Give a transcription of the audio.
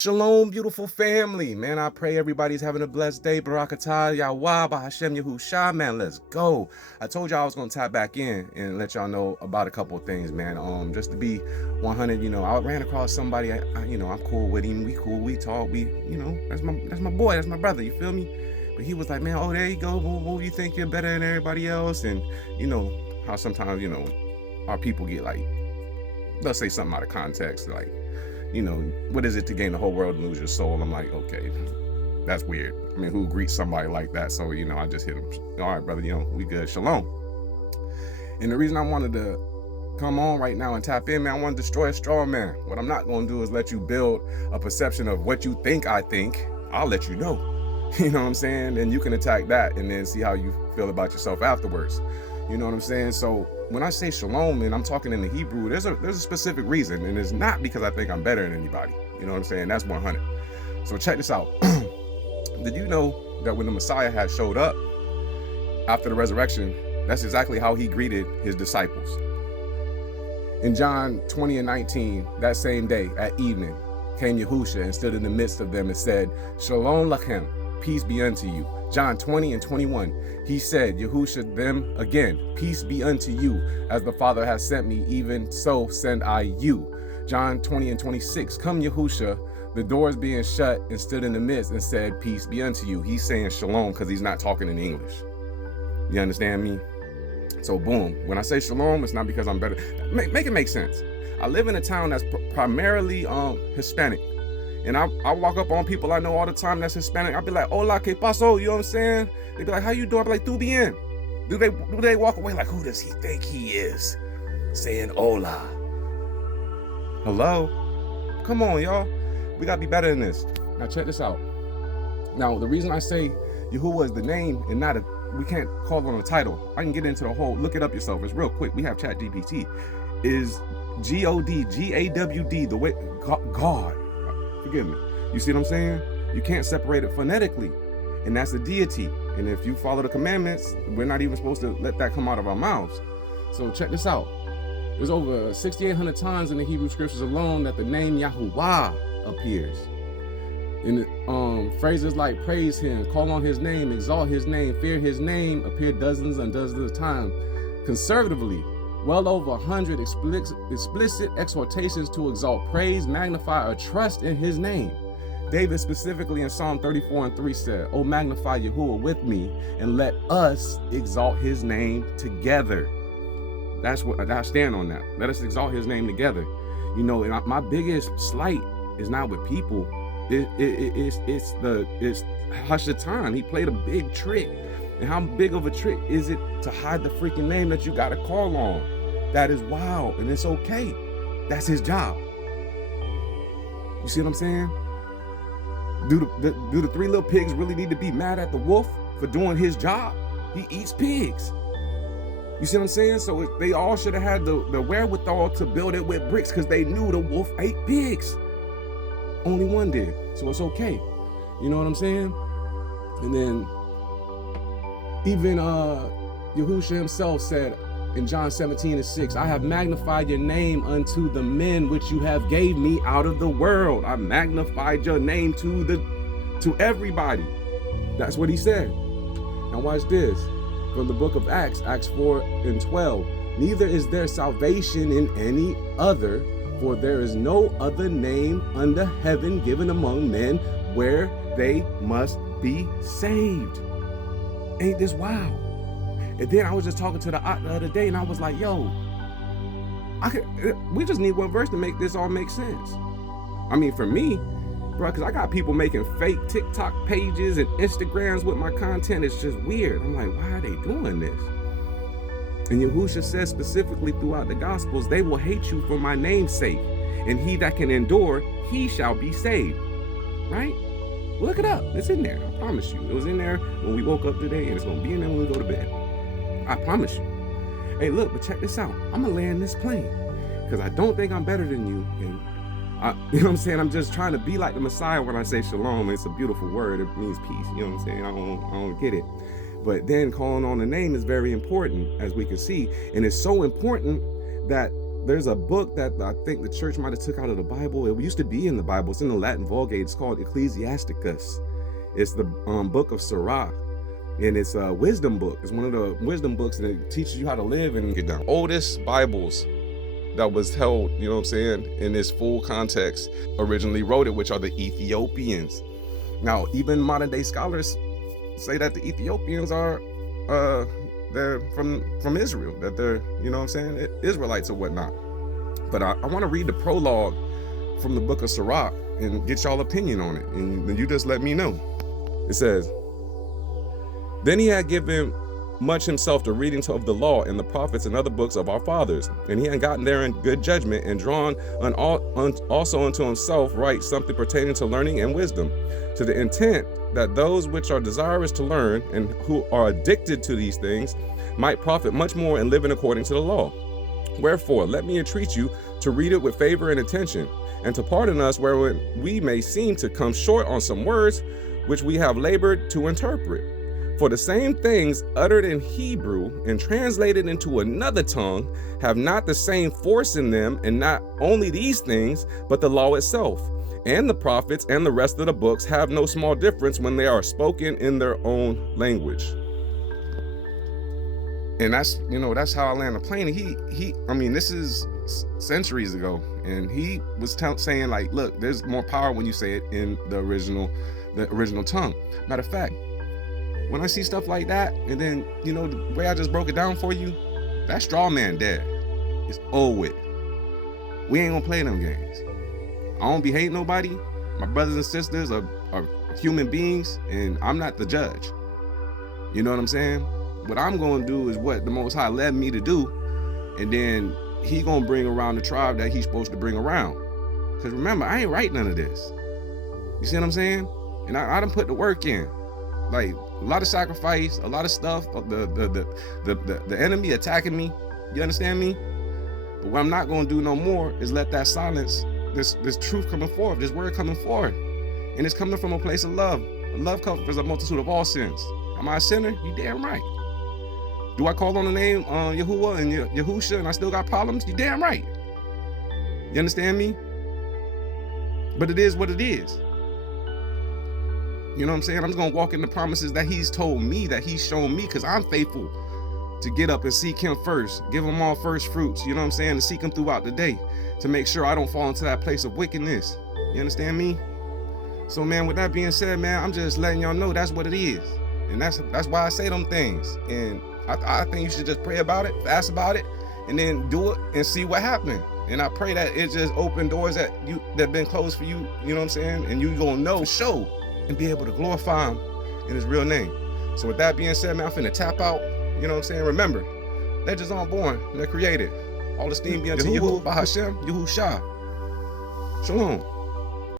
Shalom, beautiful family. Man, I pray everybody's having a blessed day. Barakatah, Yahuah, Bahashem, Yahushua. Man, let's go. I told y'all I was going to tap back in and let y'all know about a couple of things, man. Just to be 100, I ran across somebody, I'm cool with him. We cool, we talk, that's my boy, that's my brother, you feel me? But he was like, man, oh, there you go. Well, you think you're better than everybody else? And, how sometimes, our people get like, they'll say something out of context, like, what is it to gain the whole world and lose your soul? I'm like, okay, that's weird. I mean, who greets somebody like that? So, I just hit him. All right, brother, we good. Shalom. And the reason I wanted to come on right now and tap in, man, I want to destroy a straw man. What I'm not going to do is let you build a perception of what you think I think. I'll let you know. You know what I'm saying? And you can attack that and then see how you feel about yourself afterwards. You know what I'm saying? So when I say shalom and I'm talking in the Hebrew, there's a specific reason, and it's not because I think I'm better than anybody. You know what I'm saying? That's 100. So check this out. Did you know that when the Messiah had showed up after the resurrection, that's exactly how he greeted his disciples? In John 20:19, that same day at evening, came Yahushua and stood in the midst of them and said, Shalom lachem, peace be unto you. John 20:21, he said, Yahushua them again, peace be unto you, as the Father has sent me, even so send I you. John 20:26, come Yahushua, the doors being shut, and stood in the midst and said, peace be unto you. He's saying shalom because he's not talking in English. You understand me? So boom, when I say shalom, it's not because I'm better. Make it make sense. I live in a town that's primarily Hispanic. And I walk up on people I know all the time that's Hispanic. I'll be like, hola, ¿qué pasó? You know what I'm saying? They be like, how you doing? I'll be like, tú bien. Do they walk away like, who does he think he is? Saying hola. Hello? Come on, y'all. We gotta be better than this. Now check this out. Now, the reason I say Yahuah is the name and not we can't call it on a title. I can get into the whole, look it up yourself. It's real quick. We have Chat GPT. Is G-O-D, G-A-W-D, the way, God. Forgive me. You see what I'm saying? You can't separate it phonetically. And that's a deity. And if you follow the commandments, we're not even supposed to let that come out of our mouths. So check this out. There's over 6,800 times in the Hebrew scriptures alone that the name Yahuwah appears. In phrases like praise him, call on his name, exalt his name, fear his name appear dozens and dozens of times. Conservatively, well over 100 explicit exhortations to exalt, praise, magnify, or trust in his name. David specifically in Psalm 34:3 said, "Oh, magnify Yahuah with me, and let us exalt his name together." That's what I stand on that. Let us exalt his name together. And my biggest slight is not with people. It's Hashatan. He played a big trick. And how big of a trick is it to hide the freaking name that you got to call on? That is wild, and it's okay. That's his job. You see what I'm saying? Do the three little pigs really need to be mad at the wolf for doing his job? He eats pigs. You see what I'm saying? So they all should have had the wherewithal to build it with bricks because they knew the wolf ate pigs. Only one did, so it's okay. You know what I'm saying? And then even Yahushua himself said in John 17:6, I have magnified your name unto the men which you have gave me out of the world. I magnified your name to everybody. That's what he said. Now watch this. From the book of Acts 4:12. Neither is there salvation in any other, for there is no other name under heaven given among men where they must be saved. Ain't this wild? And then I was just talking to the other day and I was like, yo, we just need one verse to make this all make sense. I mean, for me, bro, because I got people making fake TikTok pages and Instagrams with my content. It's just weird. I'm like, why are they doing this? And Yahushua says specifically throughout the Gospels, they will hate you for my name's sake. And he that can endure, he shall be saved. Right? Look it up. It's in there. I promise you. It was in there when we woke up today, and it's going to be in there when we go to bed. I promise you. Hey, look, but check this out. I'm going to land this plane because I don't think I'm better than you. And you know what I'm saying? I'm just trying to be like the Messiah when I say shalom. It's a beautiful word. It means peace. You know what I'm saying? I don't get it. But then calling on the name is very important, as we can see. And it's so important that there's a book that I think the church might have took out of the Bible. It used to be in the Bible. It's in the Latin Vulgate. It's called Ecclesiasticus. It's the book of Sirach, and it's a wisdom book. It's one of the wisdom books that teaches you how to live and get down. Oldest Bibles that was held, you know what I'm saying, in its full context, originally wrote it, which are the Ethiopians. Now, even modern day scholars say that the Ethiopians are they're from Israel, that they're, you know what I'm saying, Israelites or whatnot. But I want to read the prologue from the book of Sirach and get y'all opinion on it, and you just let me know. It says, "Then he had given much himself to reading of the law and the prophets and other books of our fathers, and he had gotten there in good judgment and drawn also unto himself right something pertaining to learning and wisdom, to the intent that those which are desirous to learn and who are addicted to these things might profit much more in living according to the law. Wherefore, let me entreat you to read it with favor and attention, and to pardon us wherein we may seem to come short on some words which we have labored to interpret. For the same things uttered in Hebrew and translated into another tongue have not the same force in them, and not only these things, but the law itself, and the prophets and the rest of the books have no small difference when they are spoken in their own language." And that's, you know, that's how I land the plane. I mean, this is centuries ago, and he was saying like, look, there's more power when you say it in the original tongue. Matter of fact, when I see stuff like that, and then, you know, the way I just broke it down for you, that straw man dead. It's old with. We ain't gonna play them games. I don't be hating nobody. My brothers and sisters are human beings, and I'm not the judge. You know what I'm saying? What I'm gonna do is what the Most High led me to do, and then he gonna bring around the tribe that he's supposed to bring around. Because remember, I ain't write none of this. You see what I'm saying? And I done put the work in. Like, a lot of sacrifice, a lot of stuff, the enemy attacking me, you understand me? But what I'm not gonna do no more is let that silence this truth coming forth, this word coming forth. And it's coming from a place of love. Love covers a multitude of all sins. Am I a sinner? You damn right. Do I call on the name Yahuah and Yahusha and I still got problems? You damn right. You understand me? But it is what it is. You know what I'm saying? I'm just gonna walk in the promises that he's told me, that he's shown me, because I'm faithful to get up and seek him first, give him all first fruits, you know what I'm saying, to seek him throughout the day, to make sure I don't fall into that place of wickedness. You understand me? So man, with that being said, man, I'm just letting y'all know that's what it is. And that's why I say them things. And I think you should just pray about it, fast about it, and then do it and see what happens. And I pray that it just open doors that been closed for you, you know what I'm saying? And you gonna know for sure and be able to glorify him in his real name. So with that being said, man, I'm finna tap out, you know what I'm saying? Remember, they're just unborn, they're created. All esteem be unto Yahuwah, by Hashem, Yahushua. Shalom.